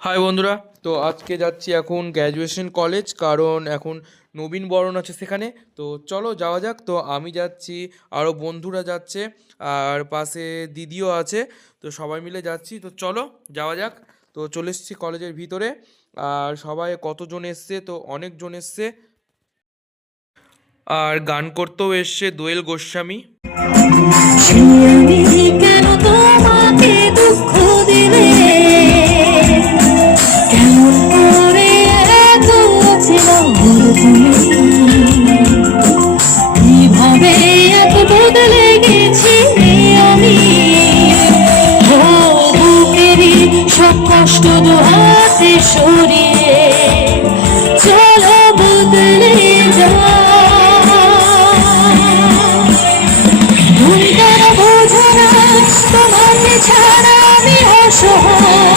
High বন্ধুরা, তো আজকে যাচ্ছি এখন গ্র্যাজুয়েশন কলেজ, কারণ এখন নবীন বরণ আছে সেখানে। তো চলো যাওয়া যাক। তো আমি যাচ্ছি, আরও বন্ধুরা যাচ্ছে, আর পাশে দিদিও আছে। তো সবাই মিলে যাচ্ছি, তো চলো যাওয়া যাক। তো চলে এসেছি কলেজের ভিতরে। আর সবাই কতজন এসছে, তো অনেকজন এসছে। আর গান করতেও এসছে দোয়েল গোস্বামী। আমি কেন তোমাকে দুঃখ দিলে, কেমন করে এত ছিলাম তুমি, কিভাবে এত বদলে গেছি আমি। ও বুকেরই সব কষ্ট দু হাতে সরিয়ে চলো বদলে যা। তুমি কেন বোঝো না তোমাকে ছাড়া আমি অসহায়।